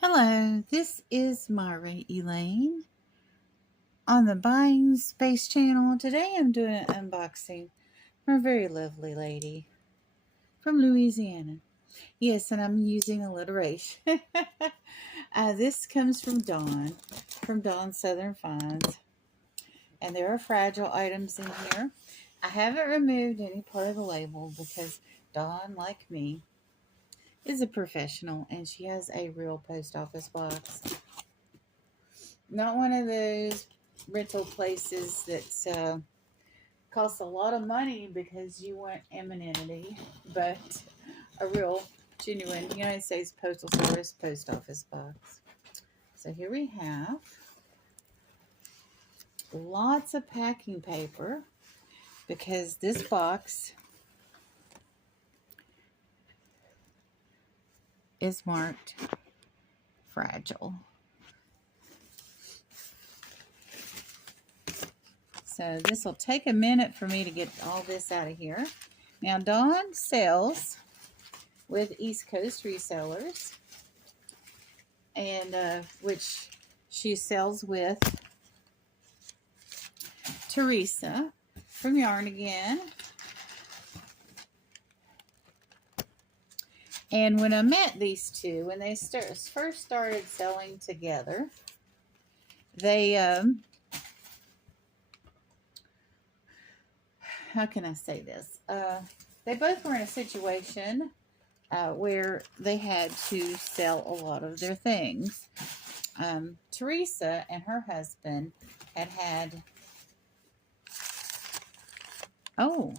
Hello, this is Myra Elaine on the Buying Space channel. Today I'm doing an unboxing from a very lovely lady from Louisiana. Yes, and I'm using alliteration. This comes from Dawn Southern Finds, and there are fragile items in here. I haven't removed any part of the label because Dawn, like me, is a professional and she has a real post office box. Not one of those rental places that costs a lot of money because you want anonymity, but a real, genuine United States Postal Service post office box. So here we have lots of packing paper because this box is marked fragile. So this will take a minute for me to get all this out of here. Now, Dawn sells with East Coast resellers, and which she sells with Teresa from Yarn Again. And when I met these two, when they first started selling together, they how can I say this? They both were in a situation where they had to sell a lot of their things. Teresa and her husband had oh,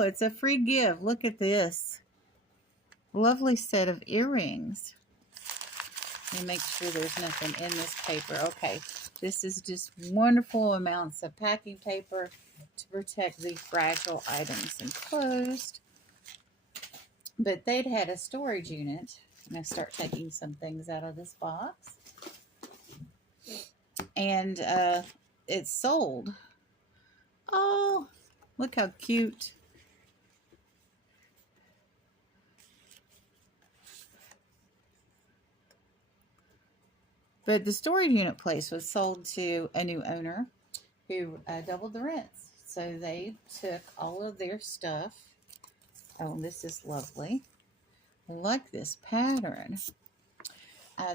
it's a free gift. Look at this. Lovely set of earrings. Let me make sure there's nothing in this paper. Okay, this is just wonderful amounts of packing paper to protect the fragile items enclosed. But they'd had a storage unit. I'm going to start taking some things out of this box. And it's sold. Oh, look how cute. But the storage unit place was sold to a new owner who doubled the rents. So they took all of their stuff. Oh, this is lovely. I like this pattern.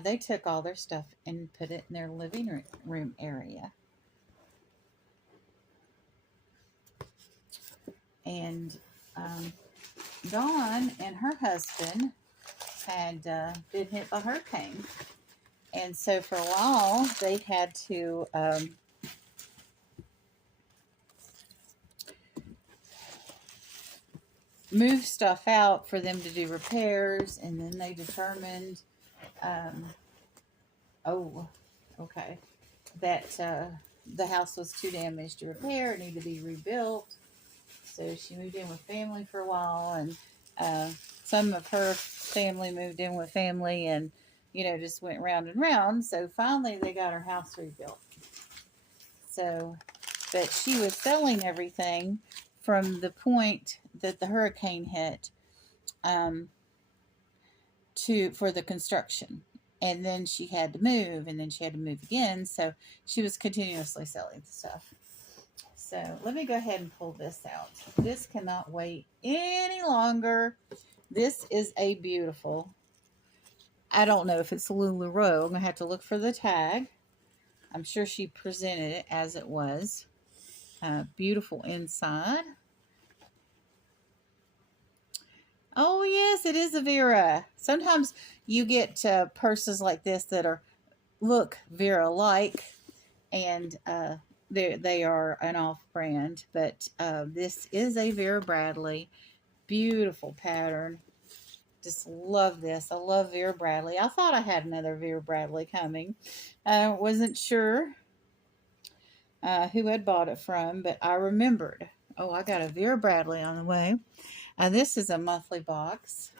They took all their stuff and put it in their living room area. And Dawn and her husband had been hit by a hurricane. And so for a while, they had to move stuff out for them to do repairs. And then they determined, that the house was too damaged to repair. It needed to be rebuilt. So she moved in with family for a while, and some of her family moved in with family, and just went round and round. So finally, they got her house rebuilt. So, but she was selling everything from the point that the hurricane hit for the construction. And then she had to move, and then she had to move again. So she was continuously selling stuff. So let me go ahead and pull this out. This cannot wait any longer. This is a beautiful, I don't know if it's LuLaRoe. I'm going to have to look for the tag. I'm sure she presented it as it was. Beautiful inside. Oh, yes, it is a Vera. Sometimes you get purses like this that look Vera-like, and they are an off-brand, but this is a Vera Bradley. Beautiful pattern. Just love this. I love Vera Bradley. I thought I had another Vera Bradley coming. I wasn't sure who had bought it from, but I remembered. Oh, I got a Vera Bradley on the way. This is a monthly box.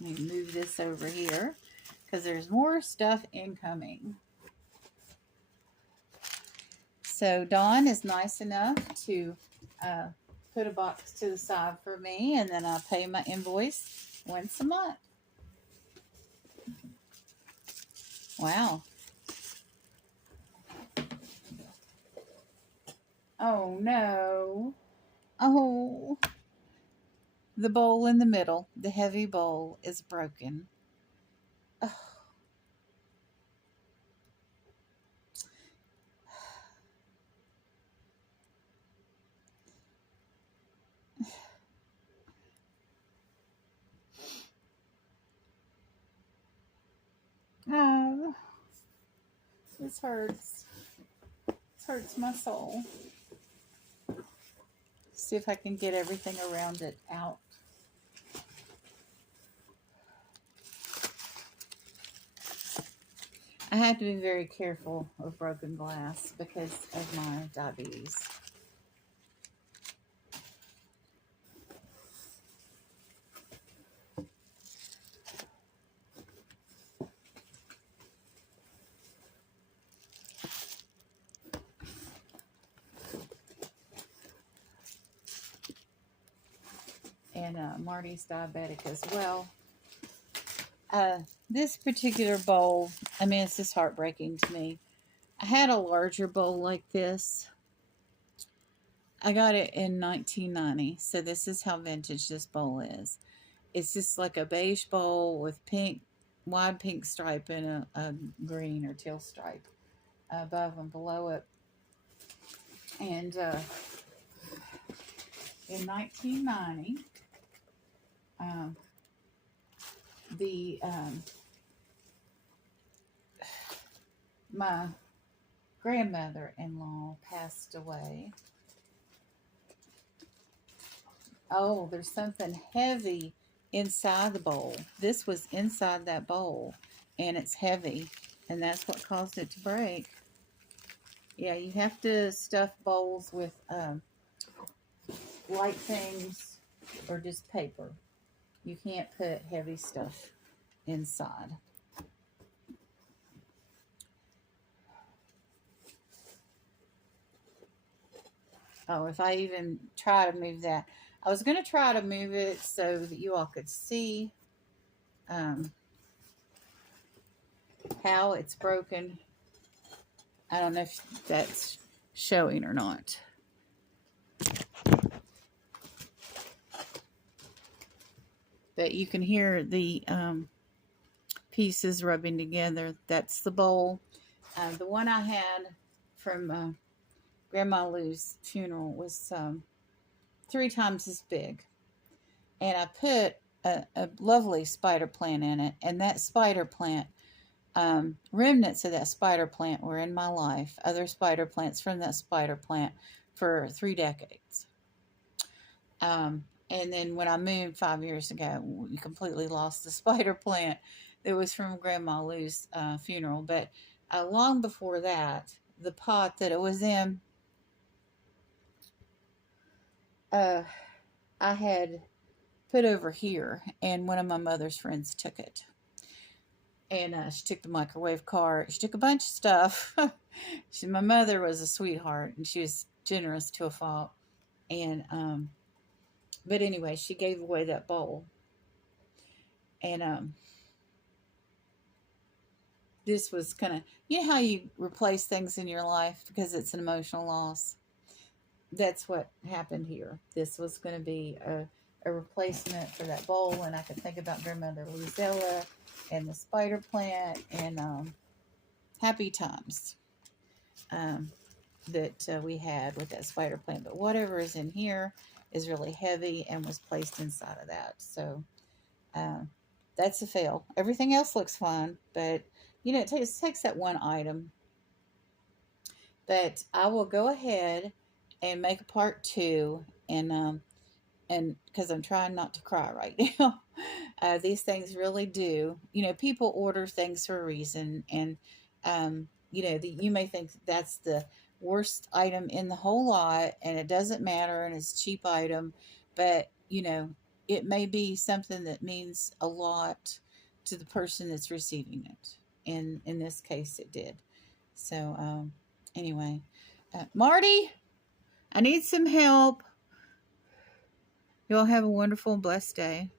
Let me move this over here because there's more stuff incoming. So Dawn is nice enough to put a box to the side for me, and then I pay my invoice once a month. Wow. Oh no. Oh. The bowl in the middle, the heavy bowl, is broken. Oh. Oh. This hurts. This hurts my soul. See if I can get everything around it out. I have to be very careful of broken glass because of my diabetes. And Marty's diabetic as well. This particular bowl, I mean, it's just heartbreaking to me. I had a larger bowl like this. I got it in 1990, so this is how vintage this bowl is. It's just like a beige bowl with wide pink stripe and a green or teal stripe above and below it. And in 1990, my grandmother-in-law passed away. Oh, there's something heavy inside the bowl. This was inside that bowl, and it's heavy, and that's what caused it to break. Yeah, you have to stuff bowls with light things or just paper. You can't put heavy stuff inside. Oh, if I even try to move that. I was going to try to move it so that you all could see how it's broken. I don't know if that's showing or not. But you can hear the pieces rubbing together. That's the bowl. The one I had from Grandma Lou's funeral was 3 times as big. And I put a lovely spider plant in it. And that spider plant, remnants of that spider plant were in my life. Other spider plants from that spider plant for 3 decades. And then when I moved 5 years ago, we completely lost the spider plant that was from Grandma Lou's funeral. But long before that, the pot that it was in, I had put over here, and one of my mother's friends took it. And she took the microwave cart. She took a bunch of stuff. My mother was a sweetheart, and she was generous to a fault. And but anyway, she gave away that bowl. And this was kind of, you know how you replace things in your life because it's an emotional loss? That's what happened here. This was going to be a replacement for that bowl, and I could think about Grandmother Luzella and the spider plant and happy times that we had with that spider plant. But whatever is in here is really heavy and was placed inside of that. So that's a fail. Everything else looks fine, but you know, it takes that one item. But I will go ahead and make a part 2, and because I'm trying not to cry right now. These things really do, you know, people order things for a reason, and you know, you may think that's the worst item in the whole lot, and it doesn't matter, and it's a cheap item, but you know, it may be something that means a lot to the person that's receiving it. And in this case, it did. So anyway, Marty, I need some help. You all have a wonderful, blessed day.